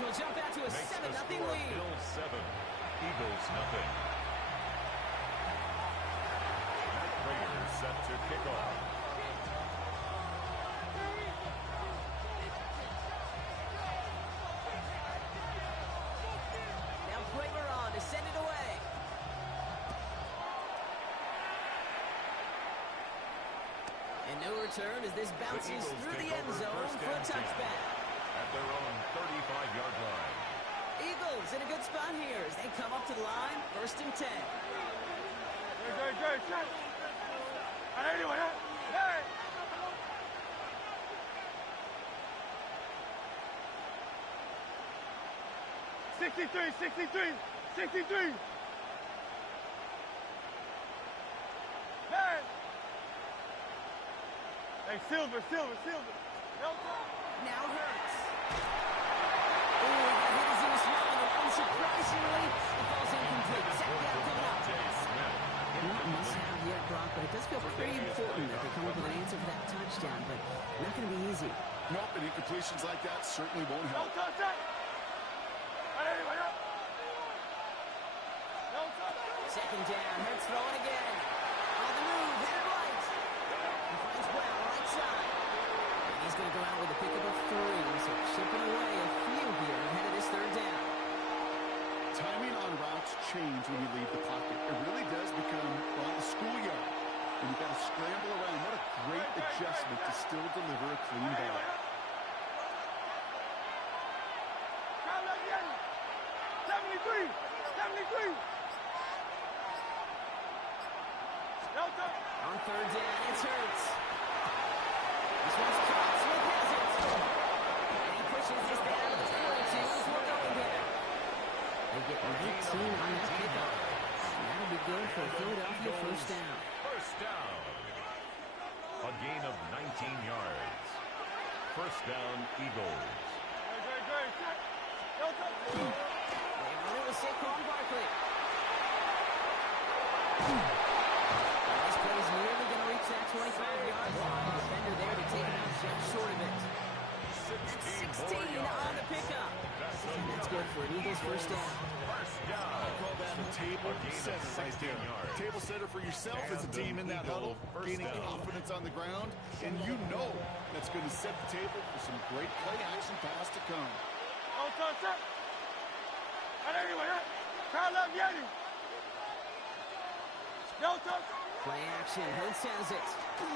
will jump out to a 7-0 lead. Bills 7, Eagles nothing. Matt Prater set to kick off. Now Prater on to send it away. And no return as this bounces through the end zone for a touchback. At their own 35-yard line. Eagles in a good spot here as they come up to the line, 1st and 10. Hey, Silver. Now Hurts. Ooh, that hit as he was throwing, and unsurprisingly, it falls incomplete. Second down coming up. Not a must-have yet, Brock, but it does feel pretty important that they come up with an answer for that touchdown, but not going to be easy. Nope, and incompletions like that certainly won't help. Second down, Hurts throwing again. On the move, headed right. He finds Brown right side. And he's going to go out with a pickup of 3, so chipping away a few here ahead of this 3rd down. Timing on routes change when you leave the pocket. It really does become, well, the schoolyard. And you've got to scramble around. What a great adjustment to still deliver a clean ball. On 3rd down, it's Hurts. This one's caught. Smith has it. And he pushes this down to the 42 as we're going there. They get 19 on that pickup. And that'll be good for a Philadelphia 1st down. 1st down. A gain of 19 yards. 1st down, Eagles. They run it with Saquon Barkley. This play is nearly going to reach that 25-yard line. Defender there to take him out just short of it. 16 on the pickup. And that's good for an Eagles 1st down. 1st down. I call that a table setter right there. Table setter for yourself as a team in that huddle, gaining confidence on the ground, and you know that's going to set the table for some great play action pass to come. Play action. Hurts has it. We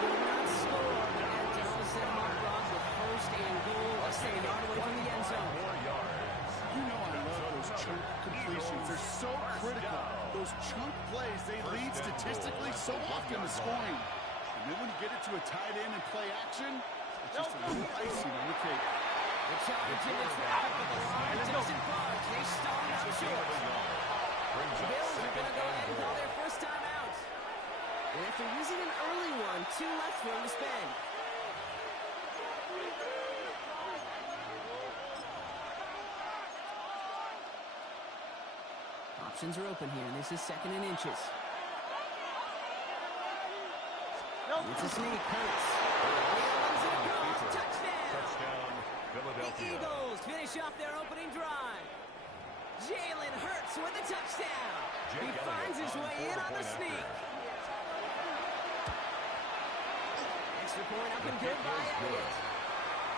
will not score, but that does set Mark Ross with 1st and goal. A yard away from the end zone. 4 yards. You know I love those chunk completions. They're so critical. Those chunk plays, they lead statistically so often to scoring. And then when you get it to a tight end and play action, it's just a little icing on the cake. The charge in the traffic, but the line doesn't budge. They stall out short. The Bills are going to go ahead and call their 1st time out. And after using an early one, 2 left for him to spend. Options are open here, and this is 2nd and inches. It's a sneak. Hurts. Touchdown, Philadelphia. The Eagles finish off their opening drive. Jalen Hurts with a touchdown. He finds his way in on the sneak. Extra point up and good by Elliott.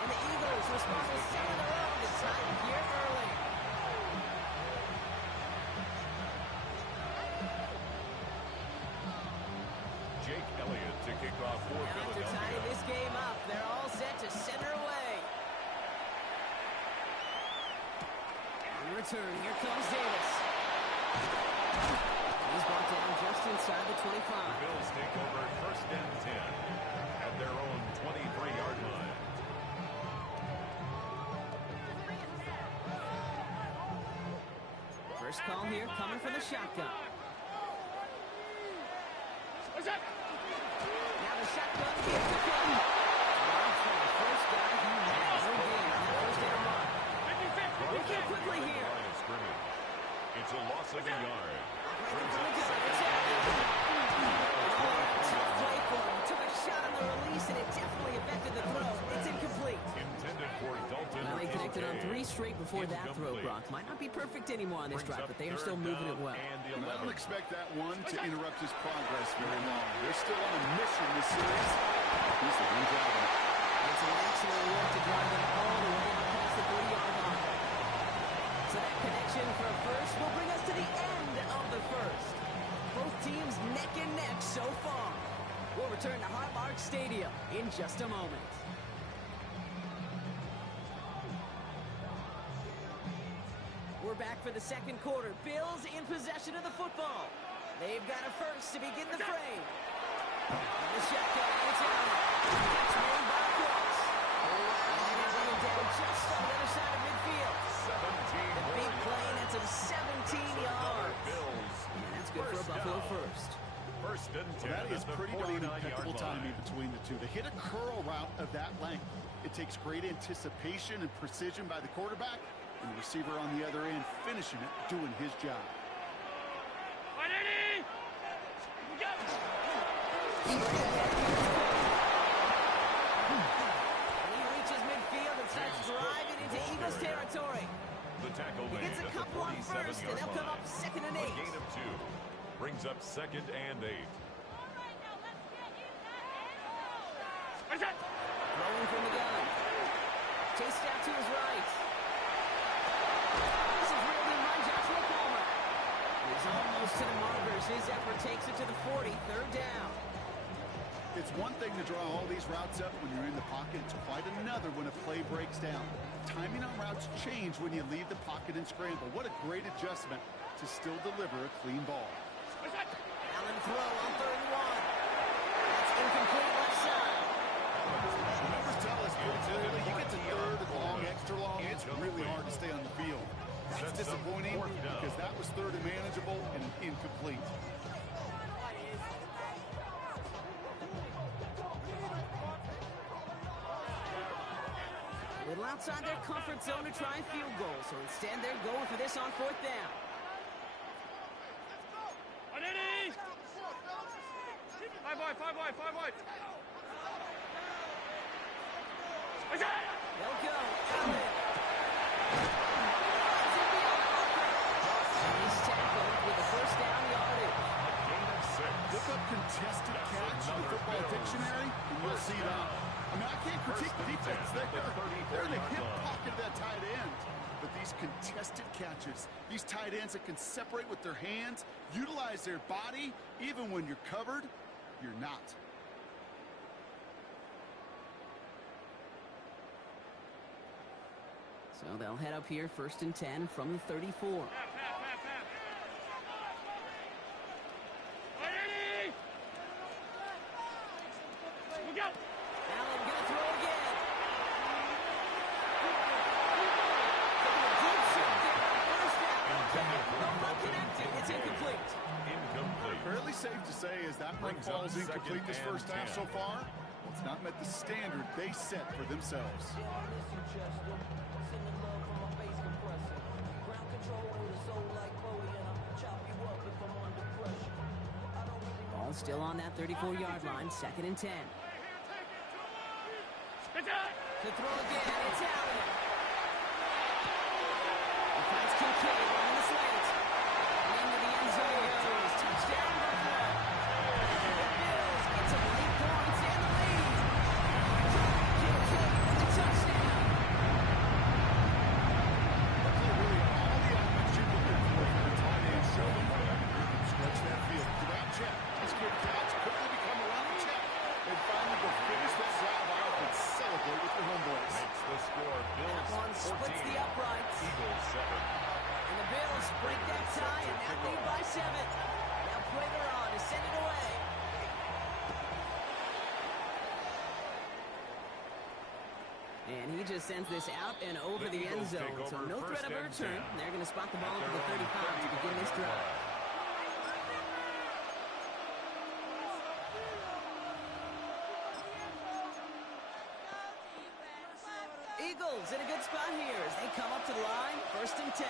And the Eagles respond with 7 in a row to tie it here early. Jake Elliott to kick off for After Philadelphia. tying this game up, they're all set to center away. On return, here comes Davis. He's brought down just inside the 25. The Bills take over 1st and 10 at their own 23-yard line. First call here coming from the shotgun. Now the shotgun gives to Clinton. For the first guy he has no gain on that 1st down mark. Looking quickly here. It's a loss of a yard. Brings up 2nd. Tough play for him. Took a shot on the release, and it definitely affected the throw. It's 3 straight before that throw, Brock. Might not be perfect anymore on this drive, but they are still moving it well. And I don't expect that one to interrupt his progress very long. They're still on a mission this series. He's the one driving it. It's an excellent work to drive them all the way out past the 30-yard line. So that connection for a first will bring us to the end of the first. Both teams neck and neck so far. We'll return to Highmark Stadium in just a moment. We're back for the second quarter. Bills in possession of the football. They've got a first to begin the fray. And the shotgun, it's out. It's made by Cooks. And they're going to bring him down just on the other side of midfield. 17. The big play nets him 17 yards. And that's good for a Buffalo first. First and 10. That is pretty darn impeccable timing between the two. They hit a curl route of that length. It takes great anticipation and precision by the quarterback, and the receiver on the other end finishing it, doing his job. He reaches midfield and starts driving into Eagles territory. The tackle He gets a couple on first, and they'll come up 2nd and 8. A gain of 2. Brings up 2nd and 8. Throwing from the gun. Chased out to his right. This is real Dmajor Palmer. He's almost to the markers. His effort takes it to the 40. 3rd down. It's one thing to draw all these routes up when you're in the pocket. It's quite another when a play breaks down. Timing on routes change when you leave the pocket and scramble. What a great adjustment to still deliver a clean ball. Allen throw on 3rd and 1. That's incomplete left side. The numbers tell us pretty clearly, you get to 3rd and long, extra long, it's really hard to stay on the field. That's disappointing because that was 3rd and manageable and incomplete. A little outside their comfort zone to try a field goal, so instead they're going for this on 4th down. They'll go. Allen. He's tackled with a 1st down yardage. Gain of 6. Look up contested catch in the football dictionary, and you'll see that. I mean, I can't critique the defense. They're in the hip pocket of that tight end. But these contested catches, these tight ends that can separate with their hands, utilize their body, even when you're covered, you're not. So they'll head up here 1st and 10 from the 34. Allen gonna throw again. Not connected. It's incomplete. Incomplete. Fairly safe to say as that one falls incomplete this first half so far, it's not met the standard they set for themselves. Ball still on that 34-yard line. 2nd and 10. To throw again. It's Allen. He finds Kincaid on the slant. Into the end zone goes. Touchdown, Buffalo. The Bills get some late points and the lead. Kincaid with a touchdown. Really all the elements you're looking for from the tight end show them what stretch that field. Grab check. This good catch quickly become a running check. And finally go finish that drive off and celebrate with the homeboys. Makes the score. Bills That one 14. splits the uprights. Eagles 7. And the Bills break that tie and now lead by 7. Now Prater on to send it away. And he just sends this out and over the end zone. So no threat of a return. They're going to spot the ball over the 35 to begin this drive. Eagles in a good spot here as they come up to the line. 1st and 10.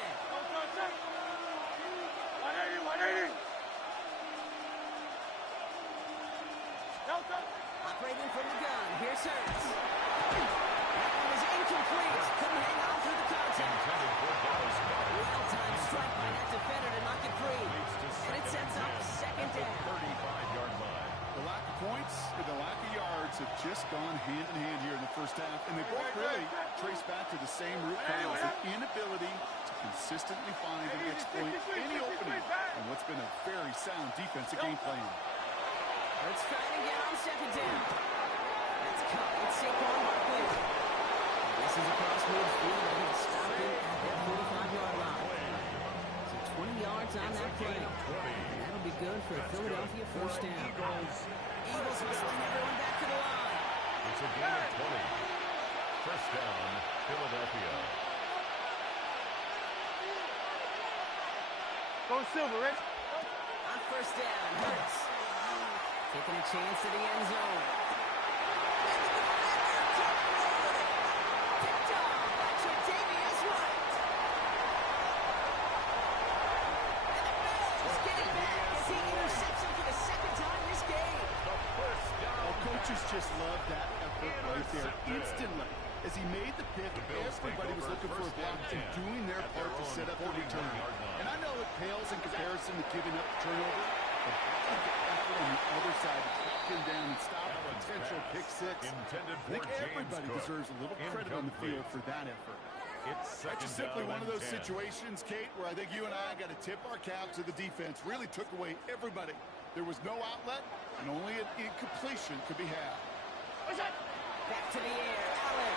Operating from the gun. Here's Hurts. That one was incomplete. Couldn't hang on through the contact. Intended for Dallas. Well-timed strike by that defender to knock it free. And it sets up second down. 35-yard line. The lack of points and the lack of yards have just gone hand in hand here in the first half, and they both really trace back to the same root cause, the inability to consistently find and exploit any opening on what's been a very sound defensive game plan. Let's try it again on second down. That's caught with Saquon Barkley. This is across midfield, and it's stopping at that 45-yard line. So 20 yards on that play. That'll be good for a Philadelphia first down. Eagles hustling everyone back to the line. It's a gain of 20. First down, Philadelphia. Go Silver, Rich. On first down, Hurts. Taking a chance to the end zone. Picked off by Tre'Davious White. And the Bills get it back as he intercepts him for the second time this game. The first down. Well, coaches just love that effort right there instantly. As he made the pick, everybody was looking for a block and doing their part to set up the return. And I know it pales in comparison to giving up the turnover, but look at effort on the other side to track him down and stop a potential pick six. I think everybody deserves a little credit on the field for that effort. It's That's just simply one of those situations, Kate, where I think you and I got to tip our cap to the defense. Really took away everybody. There was no outlet, and only an incompletion could be had. Back to the air, Allen.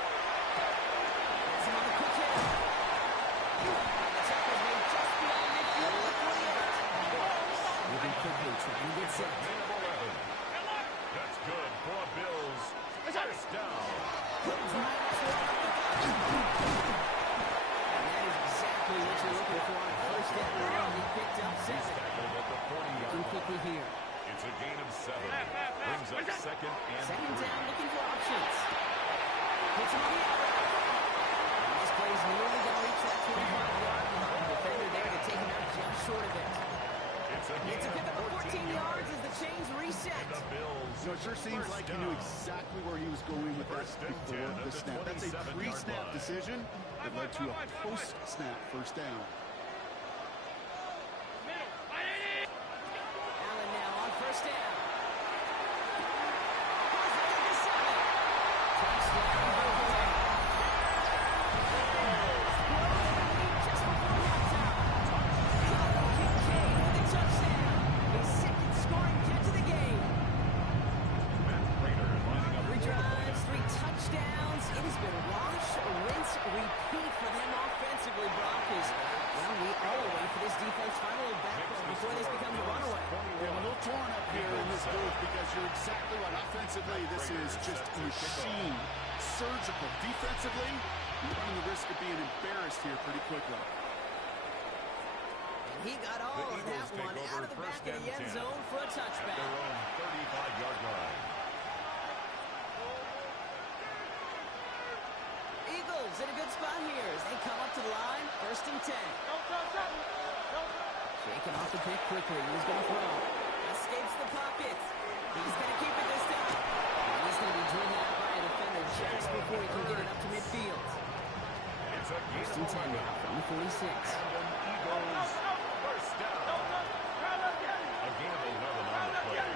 Has him on the quick hit. The tackle's made just beyond midfield at the 28. Moving quickly, trying to get set. That's good for Bills. First down. And that is exactly what you're looking for on first down. He picked up 7. Tackled at the 40-yard Looking line. quickly here. It's a gain of 7. Brings up second and Second 3. down, looking for options. Hits him on the outright. And this play's nearly going to reach that 25-yard line. Defender there to take him out just short of it. It's a Needs to pick up a 14 yards as the chains reset. The Bills. So it sure seems like he knew exactly where he was going with that before the snap. That's a pre-snap decision that led to a post-snap first down. Allen now on first down. Positive to 7. Touchdown, Buffalo. Just before halftime. Colin Kincaid with a touchdown. His second scoring catch of the game. Matt Prater lining up 3 drives, 3 touchdowns. It has been wash, rinse, repeat for them offensively, Brock. Well, we all wait for this defense final backbone before this becomes a runaway. Yeah, I'm a little torn up here in this booth because you're exactly right. Offensively, this is just a machine. Surgical. Defensively, you're running the risk of being embarrassed here pretty quickly. And he got all of that one out of the back of the end zone for a at their touchback. own 35-yard line. Eagles in a good spot here as they come up to the line. First and 10. Shaking off the pick quickly. He's going to throw. Escapes the pocket. He's going to keep it this time. And he's going to be driven out by a defender just before he can get it up to midfield. It's a gain First of and 10 now from the 46. Eagles. First down. A gain of 11 on the play.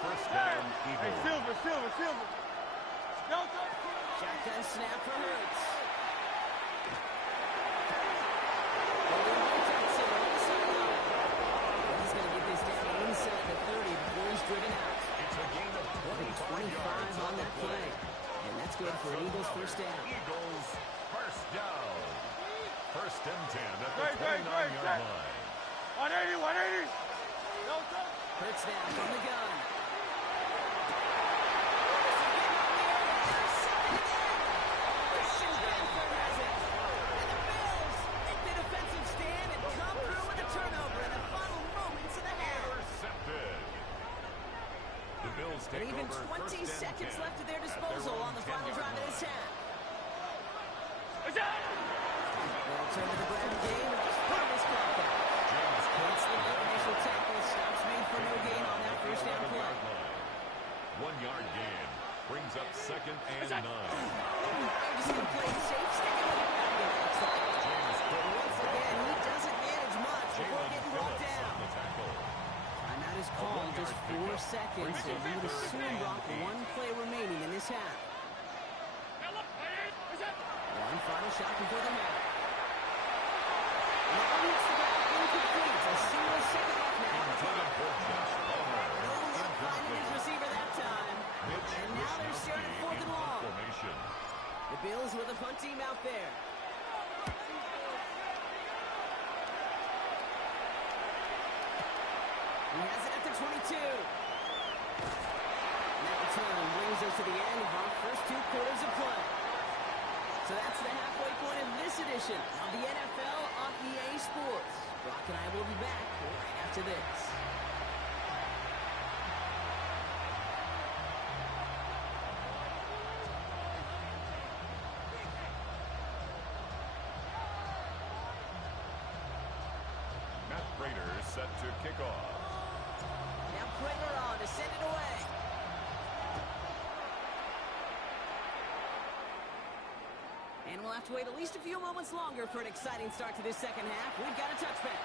First down, Eagles. Silver. Shotgun snap for Hurts. He's going to get this down inside the 30 before he's driven out. It's a gain of 25 on that play. And that's good for an Eagles first down. Eagles first down. First and 10 at the 29-yard line. 180. Hurts now from the gun. And even 20 seconds left at their disposal on the final drive of this half. They'll turn to the ground game and just put this clock out. Canceling the initial tackle. Stops made for no gain on that first down play. 1 yard gain. Brings up second and 9. They're just going to play it safe, sticking with the ground game, it looks like. But once again, he doesn't manage much before getting brought down. Timeout is called, just 4 seconds, and we would assume, Brock, 1 play remaining in this half. One final shot before the half. Now hits the back, incomplete. A single second left now. No luck finding his receiver that time. And now they're sharing it 4th and long. The Bills with a punt team out there. He has it at the 22. And that return brings us to the end of our first 2 quarters of play. So that's the halfway point of this edition of the NFL on EA Sports. Brock and I will be back right after this. Matt Prater set to kick off. Now Prater on to send it away. And we'll have to wait at least a few moments longer for an exciting start to this second half. We've got a touchback.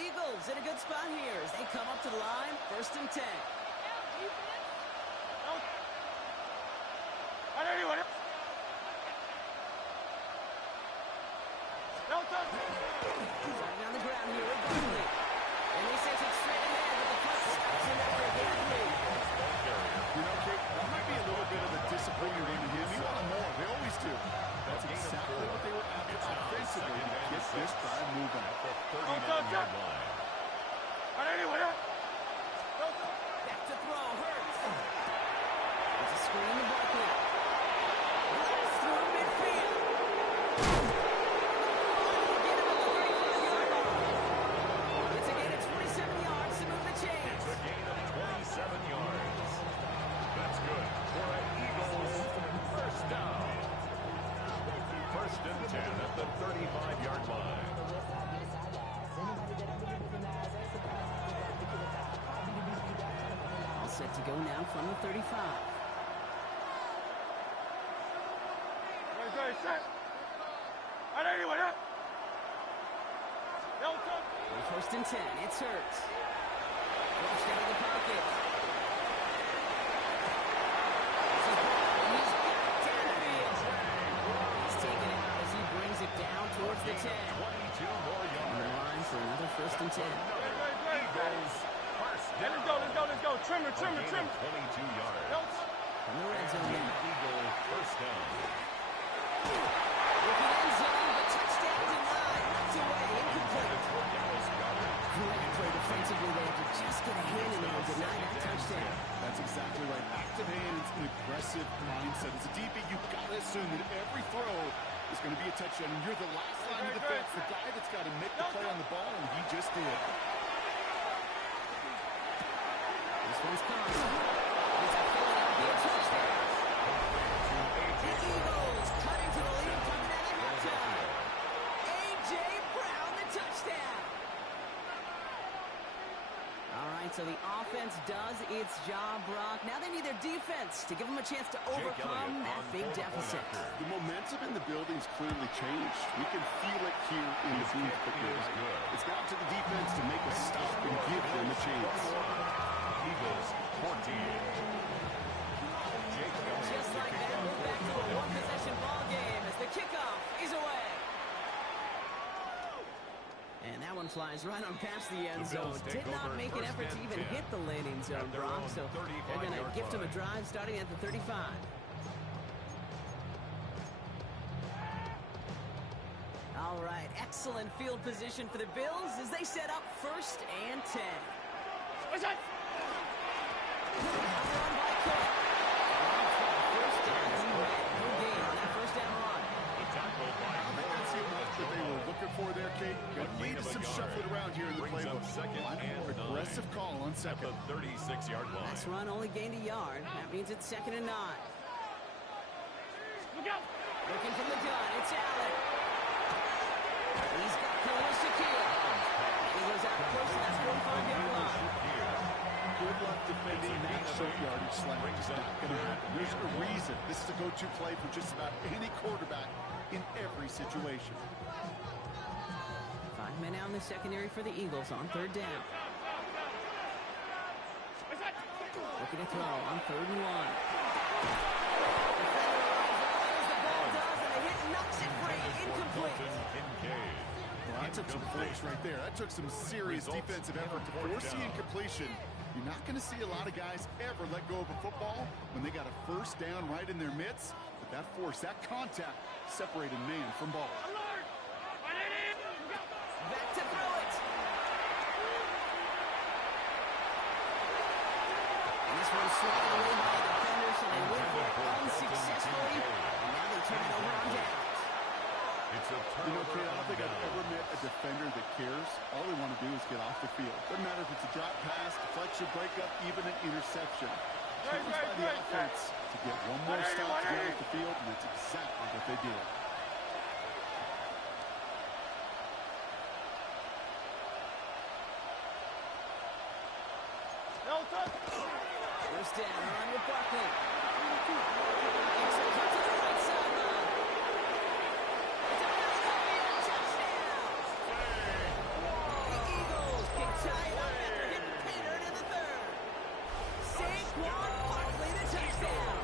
Eagles in a good spot here as they come up to the line, 1st and 10. Starting on the ground here with Barkley. And he sends it straight ahead, but the punt stops him after a gain of 3. You know, Kate, that might be a little bit of a disappointing game to him. He wanted more. They always do. That's exactly what they were after offensively to get this drive moving. At the 39-yard line. Back to throw, Hurts. It's a screen to Barkley. Blast through midfield. It's a gain of 27 yards to move the chains. It's a gain of 27 yards. That's good for an Eagles first down. 1st and 10 at the 35-yard line. All set to go now from the 35. On 1st and 10, it's Hurts. Flushed out of the pocket. This is Brown. He's got it downfield. He's taken out as he brings it down towards the 10. 22 more On the yards. line for another 1st and 10. Eagles first down. Let's go. Trimmer. A gain of 22 yards. From the red zone now. Eagles first down. With the end zone, the touchdown denied. Knocked away. Incomplete. Great play defensively there to just get a hand in there and deny that touchdown. That's exactly right. Active hands, an aggressive mindset. As a DB, you've got to assume that every throw is going to be a touchdown. And you're the last line of defense, the guy that's got to make the play on the ball, and he just did. This one's caught. It's a Philadelphia touchdown. The Eagles cutting to the lead coming out of halftime. A.J. Brown, the touchdown. All right, so the offense does its job, Brock. Now they need their defense to give them a chance to overcome that big deficit. The momentum in the building's clearly changed. We can feel it here in the booth. It's down to the defense to make a stop and give them a chance. Eagles 14. Just like that, we're back to a one-possession ball game as the kickoff is away. And that one flies right on past the end zone. Did not make an effort to even hit the landing zone, Brock. So they're going to gift him a drive starting at the 35. All right, excellent field position for the Bills as they set up 1st and 10. What's that? Run by Cook. First down, he went. No gain on that 1st down run. The tackle by I think that's the amount that they were looking for there, Kate. Going to lead to some shuffling around here in the Brings playbook. up 2nd and 9. Aggressive call on At second. the 36-yard line. Last run only gained a yard. That means it's 2nd and 9. Look out. Looking from the gun, it's Allen. He's got Khalil Shakir. He goes out close to that 45-yard line. Good luck defending that short yardage slant. It's not going to happen. There's a reason this is a go-to play for just about any quarterback in every situation. 5 men out in the secondary for the Eagles on third down. Looking to throw on 3rd and 1. The ball does, and a hit knocks it free. Incomplete. Well, that took some force right there. That took some serious defensive effort to force the incompletion. You're not going to see a lot of guys ever let go of a football when they got a first down right in their midst. But that force, that contact, separated man from ball. Back to throw it. And this one's swatted away by the defender, so they went for it unsuccessfully. And now they turn it over on downs. You know, Kate, I don't think I've ever met a defender that cares. All they want to do is get off the field. Doesn't matter if it's a drop pass, deflection, breakup, even an interception. Challenged by the offense to get one more stop to get off the field, and that's exactly what they did. First down, run with Barkley. It's a cut to the right sideline. It's a touchdown. The Eagles can tie it up after hitting Pater in the 3rd. Saquon Barkley, the touchdown.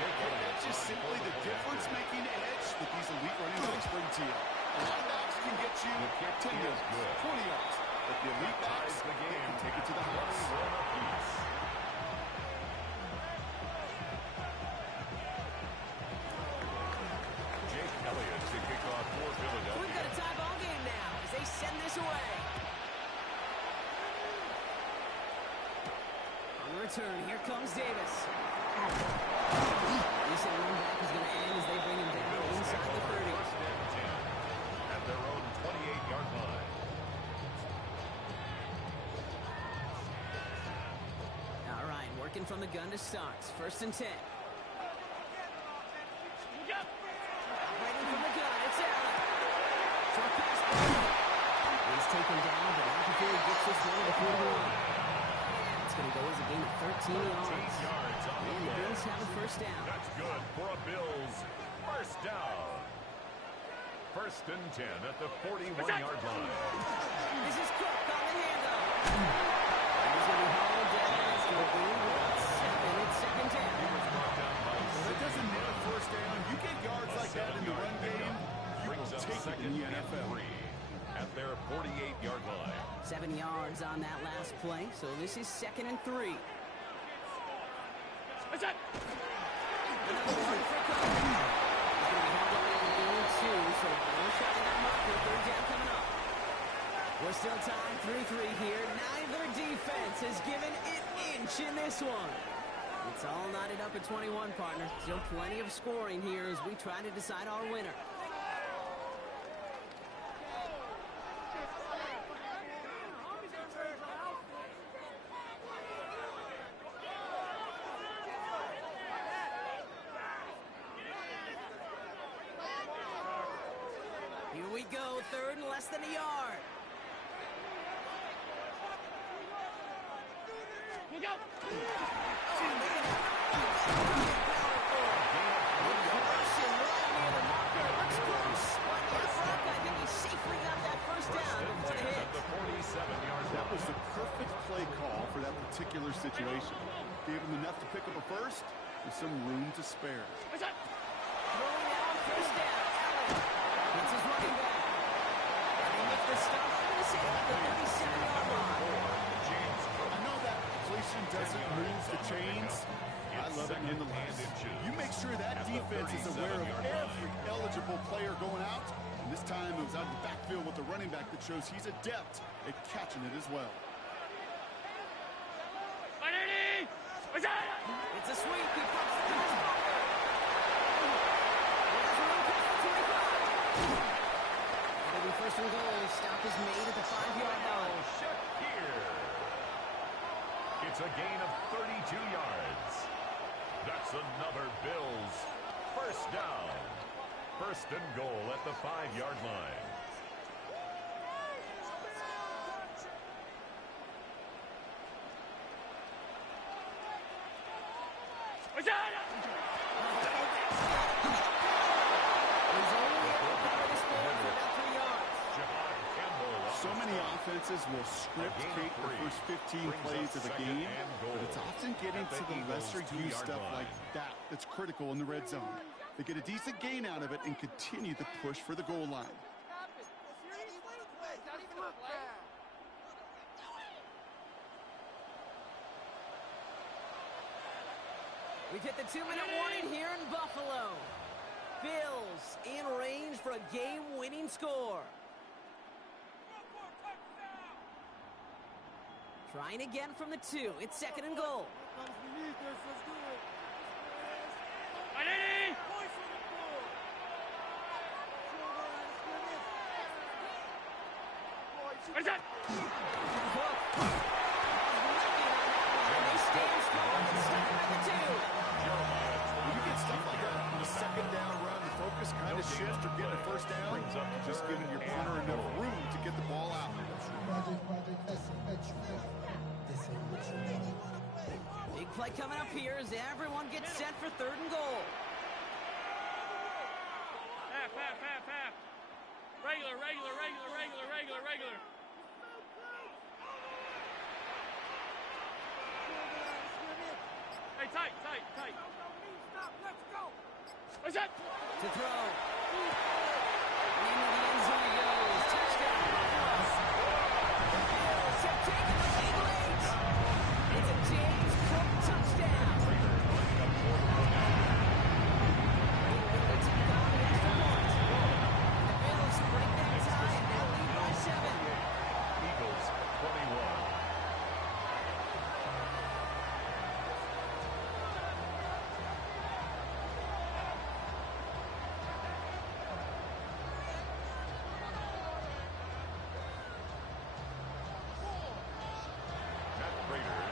It's just simply the difference-making edge that these elite running backs bring to you. A lot of backs can get you 10 yards, 20 yards. But the elite backs, they can take it to the house. Jake Elliott to kick off for Philadelphia. We've got a tie ball game now as they send this away. On the return, here comes Davis. This run back is going to end as they bring him down inside the 30. First and 10 at their own 28-yard line. All right, working from the gun to start. First and 10. Operating from the gun, it's Allen. Short pass. He's taken down, but Allen gets this one to the 41. It's going to go as a gain of 13 yards. And the Bills have a first down. That's good for a Bills first down. First and 10 at the 41-yard line. This is Cook on the handoff. He's going to be hauled down after a gain of about 7. It's second down. Well, that doesn't need a first down. You get yards like that in the run game, you will take it in the NFL. At their 48-yard line. 7 yards on that last play, so this is 2nd and 3. What's that? Another one for Cook. He's going to be held away in the gain of 2, so no shot at that marker. Third down coming up. We're still tied 3-3 here. Neither defense has given an inch in this one. It's all knotted up at 21, partner. Still plenty of scoring here as we try to decide our winner. Here we go, 3rd and less than a yard. Look out! That was the perfect play call for that particular situation. Gave him enough to pick up a first with some room to spare. What's that? Rolling out, first down. Allen hits his running back. And they make the stop. I'm going to say at the 37-yard line. I know that completion doesn't move the chains. I love it nonetheless. You make sure that defense is aware of every eligible player going out. And this time it was out of the backfield with the running back that shows he's adept at catching it as well. What's that? It's a sweep. He pops it to his bumper. There's room past the 25. It'll be first and goal. Stop is made at the 5-yard line. Here. It's a gain of 32 yards. That's another Bills first down. First and goal at the 5-yard line. So many offenses will script Kate the first 15 plays of a game, but it's often getting to the lesser used stuff like that that's critical in the red zone. They get a decent gain out of it and continue the push for the goal line. We've hit the 2-minute warning here in Buffalo. Bills in range for a game-winning score. Trying again from the 2. It's second and goal. What's that? They stand strong and stuck at the 2. When you get stuff like that on the second down run, the focus kind of shifts or getting a first down, just giving your punter enough room to get the ball out. Big play coming up here as everyone gets set for third and goal. Half. Regular. Hey, tight. Let's go. What's that? To throw. Into the end zone he goes. Touchdown. Bills have taken the lead late. It's a James Cook touchdown. Able to take on the extra point. The Bills break that tie and now lead by 7. Eagles 21.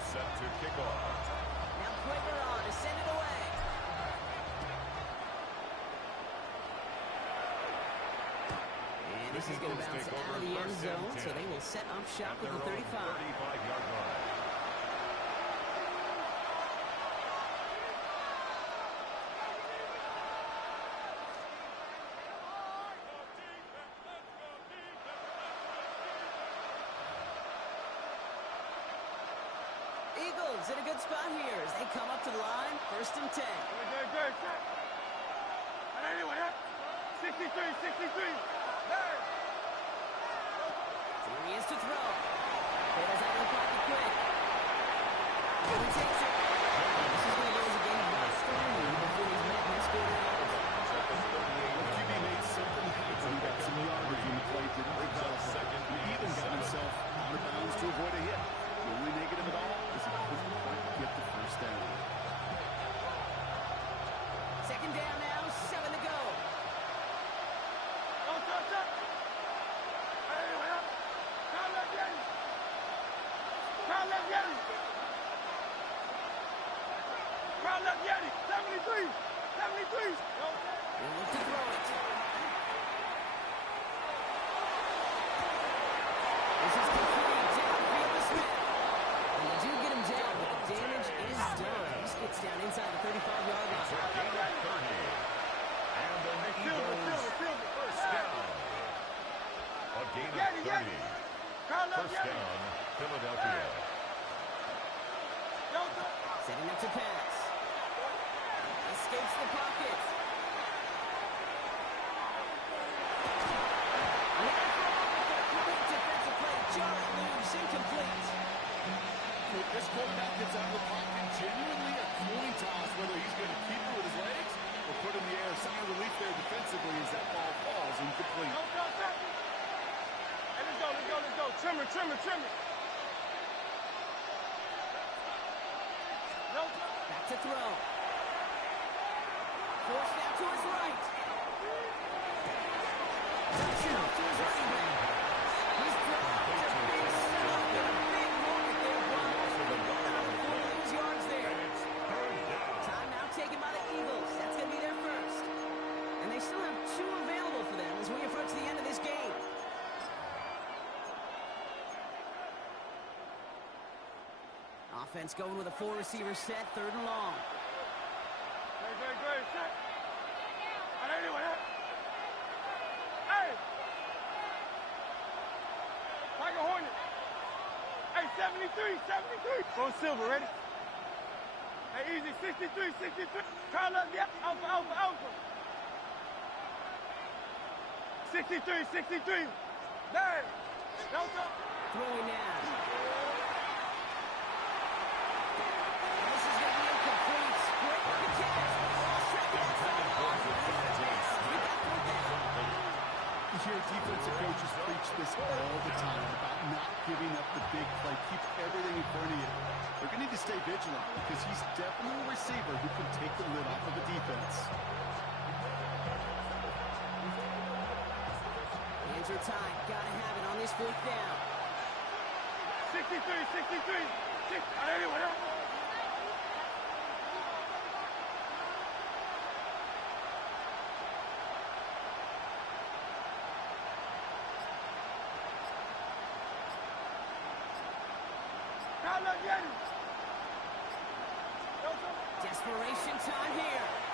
Set to kick off. Now Quaker on to send it away. And this is going to bounce out of the end zone, so they will set up shop with the 35. 35-yard line. Eagles in a good spot here as they come up to the line, first and 10. Good. 63. Hey. 3 is to throw. Bails out of the pocket quick. And he takes it. This is one of those again not strong before he's met and scored it out. The QB made something happen. He got some yardage in the play, didn't develop second. He even got himself out of bounds to avoid a hit. The only negative at all is he couldn't quite get the first down. Second down now, 7 to go. Crowd left Yeti. 73. They look to throw it. This is complete downfield to Smith. And they do get him down, but the damage is done. He skips down inside the 35-yard line. Gain of 30. And the Eagles first down. A gain of 30. First down, Philadelphia. Setting up to pass. Escapes the pocket. Great defensive play. Jarring moves incomplete. This quarterback gets out of the pocket, genuinely a coin toss, whether he's going to keep it with his legs or put it in the air. Sign of relief there defensively as that ball falls incomplete. Hey, let's go. Trim it. Back to throw. Forced out to his right. Touchdown to his running back. He's dropped. It's a big stop. Got a big mark there. Before they lose yards there. Timeout taken by the Eagles. That's going to be their first. And they still have 2 defense going with a 4-receiver set, 3rd and long. Great, set. Anyway, hey! Tiger Hornet. Hey, 73. Go Silver, ready? Hey, easy, 63. Try left, yeah. Alpha. 63. There. No talk. Throwing now. This is going to be incomplete. Great for the catch. Ball trapped outside. You hear defensive coaches preach this all the time about not giving up the big play. Keep everything in front of you. They're going to need to stay vigilant because he's definitely a receiver who can take the lid off of a defense. Hands are tied. Gotta have it on this 4th down. 63. Anyway, Desperation time here.